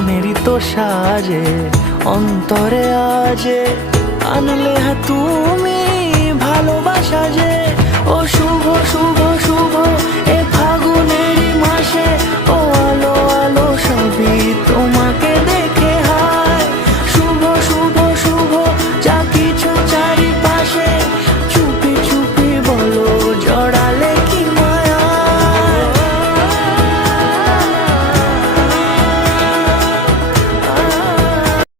মনেরই তো সাজে অন্তরে আজে আনলে তুমি ভালোবাসা যে। ও শুভ শুভ শুভ এ ফাগুনেরই মাসে, ও আলো আলো সবই তোমার।